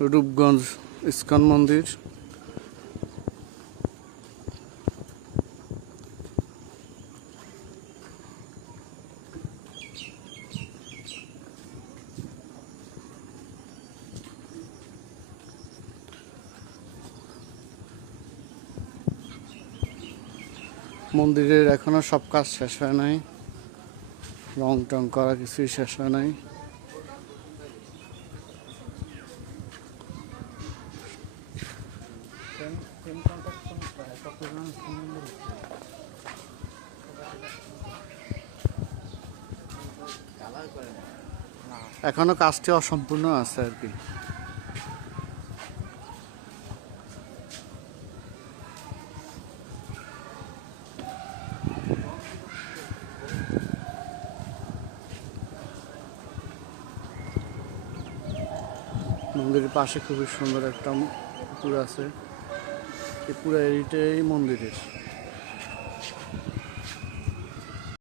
Rupganj ISKCON মন্দির। মন্দিরের এখনো সব কাজ শেষ হয় নাই, রং টং করা কিছুই শেষ হয় নাই। এখনো কাজটি অসম্পূর্ণ আছে আর কি। মন্দিরের পাশে খুবই সুন্দর একটা পুকুর আছে, এই পুরো এরিটাই মন্দিরের।